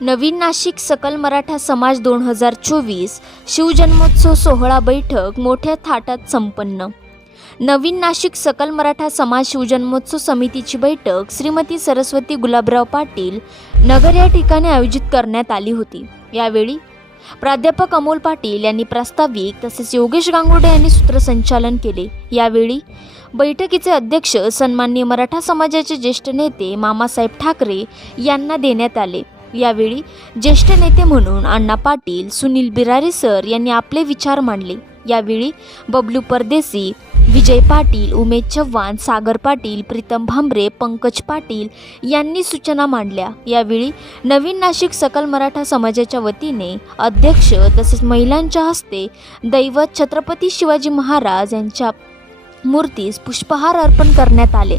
नवीन नाशिक सकल मराठा समाज दोन हजार चोवीस शिवजन्मोत्सव सोहळा बैठक मोठ्या थाटात संपन्न. नवीन नाशिक सकल मराठा समाज शिवजन्मोत्सव समितीची बैठक श्रीमती सरस्वती गुलाबराव पाटील नगर या ठिकाणी आयोजित करण्यात आली होती. यावेळी प्राध्यापक अमोल पाटील यांनी प्रास्ताविक तसेच योगेश गांगुर्डे यांनी सूत्रसंचालन केले. यावेळी बैठकीचे अध्यक्ष सन्माननीय मराठा समाजाचे ज्येष्ठ नेते मामासाहेब ठाकरे यांना देण्यात आले. यावेळी ज्येष्ठ नेते म्हणून अण्णा पाटील सुनील बिरारी सर यांनी आपले विचार मांडले. यावेळी बबलू परदेसी विजय पाटील उमेश चव्हाण सागर पाटील प्रीतम भांबरे पंकज पाटील यांनी सूचना मांडल्या. यावेळी नवीन नाशिक सकल मराठा समाजाच्या वतीने अध्यक्ष तसेच महिलांच्या हस्ते दैवत छत्रपती शिवाजी महाराज यांच्या मूर्तीस पुष्पहार अर्पण करण्यात आले.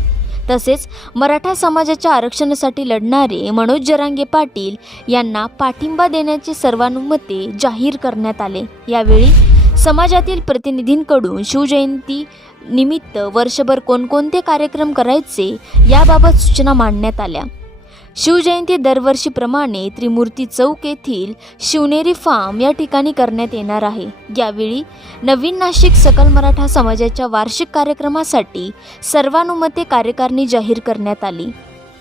तसेच मराठा समाजाच्या आरक्षणासाठी लढणारे मनोज जरांगे पाटील यांना पाठिंबा देण्याचे सर्वानुमते जाहीर करण्यात आले. यावेळी समाजातील प्रतिनिधींकडून शिवजयंती निमित्त वर्षभर कोणकोणते कार्यक्रम करायचे याबाबत सूचना मांडण्यात आल्या. शिवजयंती दरवर्षीप्रमाणे त्रिमूर्ती चौक येथील शिवनेरी फार्म या ठिकाणी करण्यात येणार आहे. यावेळी नवीन नाशिक सकल मराठा समाजाच्या वार्षिक कार्यक्रमासाठी सर्वानुमते कार्यकारिणी जाहीर करण्यात आली.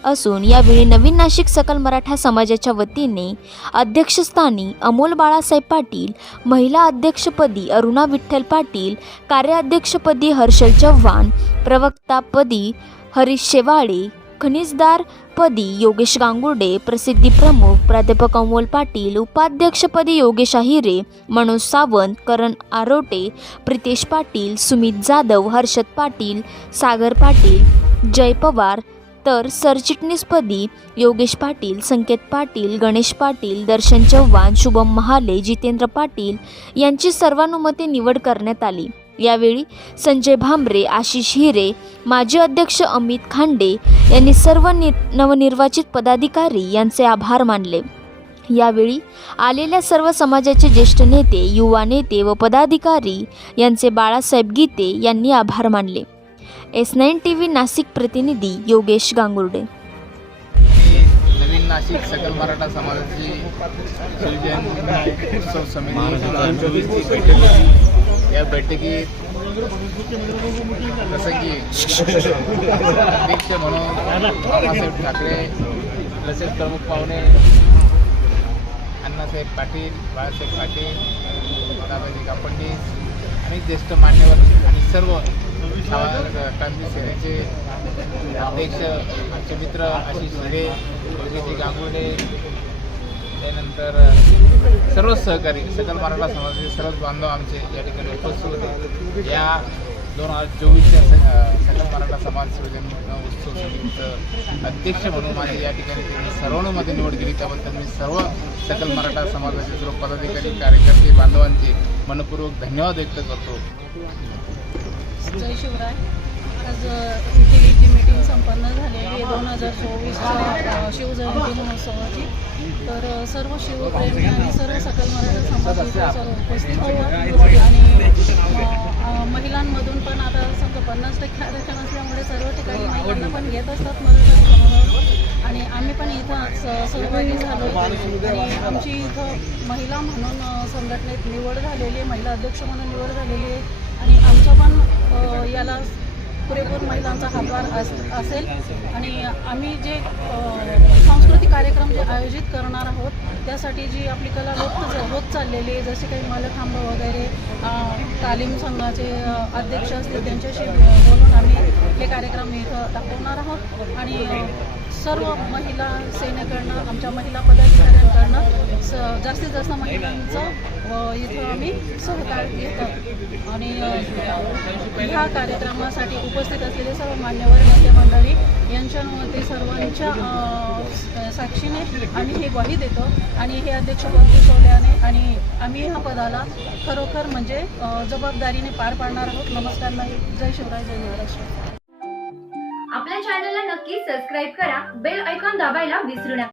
असून यावेळी नवीन नाशिक सकल मराठा समाजाच्या वतीने अध्यक्षस्थानी अमोल बाळासाहेब पाटील महिला अध्यक्षपदी अरुणा विठ्ठल पाटील कार्याध्यक्षपदी हर्षल चव्हाण प्रवक्तापदी हरीश शेवाळे खनिजदारपदी योगेश गांगुर्डे प्रसिद्धी प्रमुख प्राध्यापक अमोल पाटील उपाध्यक्षपदी योगेश आहिरे मनोज सावंत करण आरोटे प्रितेश पाटील सुमित जाधव हर्षद पाटील सागर पाटील जय पवार. तर सरचिटणीसपदी योगेश पाटील संकेत पाटील गणेश पाटील दर्शन चव्हाण शुभम महाले जितेंद्र पाटील यांची सर्वानुमते निवड करण्यात आली. यावेळी संजय भांबरे आशिष हिरे माजी अध्यक्ष अमित खांडे यांनी सर्व नि नवनिर्वाचित पदाधिकारी यांचे आभार मानले. यावेळी आलेल्या सर्व समाजाचे ज्येष्ठ नेते युवा नेते व पदाधिकारी यांचे बाळासाहेब गीते यांनी आभार मानले. S nine T V Nashik प्रतिनिधी योगेश गांगुर्डे. नाशिक सकल मराठा समाजाची शिवजयंती उत्सव समिती. चोवीसची बैठक या बैठकीत प्रसंगी अध्यक्ष म्हणून बाबासाहेब ठाकरे तसेच प्रमुख पाहुणे अण्णासाहेब पाटील बाळासाहेब पाटील दादाजी कापंडीस आणि ज्येष्ठ मान्यवर आणि सर्व क्रांती सेनेचे अध्यक्ष आमचे मित्र आशिष हिरे योगेशजी त्यानंतर सर्व सहकारी सकल मराठा समाजाचे सर्वच बांधव आमचे या ठिकाणी उपस्थित होते. या दोन हजार चोवीसच्या स सकल मराठा समाज शिवजन्म उत्सव समितीचं अध्यक्ष म्हणून माझी या ठिकाणी त्यांनी सर्वांमध्ये निवड केली. त्याबद्दल मी सर्व सकल मराठा समाजाचे सर्व पदाधिकारी कार्यकर्ते बांधवांचे मनपूर्वक धन्यवाद व्यक्त करतो. जय शिवराय. आज जी मीटिंग संपन्न झाली दोन हजार चोवीसच्या शिवजयंती महोत्सवाची. तर सर्व शिवप्रेमी आणि सर्व सकल मराठा समाजाचे सर्व उपस्थित आणि महिलांमधून पण आता समजा पन्नास टक्के आरक्षण असल्यामुळे सर्व ठिकाणी महिलांना पण घेत असतात मराठा समाजावर आणि आम्ही पण इथं सहभागी झालो आणि आमची इथं महिला म्हणून संघटनेत निवड झालेली आहे महिला अध्यक्ष म्हणून निवड झालेली आहे. आणि आमचं पण याला पुरेपूर महिलांचा हातभार अस असेल. आणि आम्ही जे सांस्कृतिक कार्यक्रम जे आयोजित करणार आहोत त्यासाठी जी आपली कला लोक होत चाललेली आहे जसे काही मलखांब वगैरे तालीम संघाचे अध्यक्ष असतील त्यांच्याशी बोलून आम्ही हे कार्यक्रम इथं दाखवणार आहोत. आणि सर्व महिला सेनेकडनं आमच्या महिला पदाधिकाऱ्यांकडनं स जास्तीत जास्त महिलांचं व इथं आम्ही सहकार्य घेतो आणि ह्या कार्यक्रमासाठी उपस्थित असलेले सर्व मान्यवर नेते मंडळी यांच्यामध्ये सर्वांच्या साक्षीने आम्ही हे ग्वाही देतो. आणि हे अध्यक्षपद भूषवल्याने आणि आम्ही ह्या पदाला खरोखर म्हणजे जबाबदारीने पार पाडणार आहोत. नमस्कार नाही. जय शिवराय जय महाराष्ट्र. आपल्या चॅनलला नक्की सबस्क्राईब करा. बेल ऐकॉन दाबायला विसरू नका.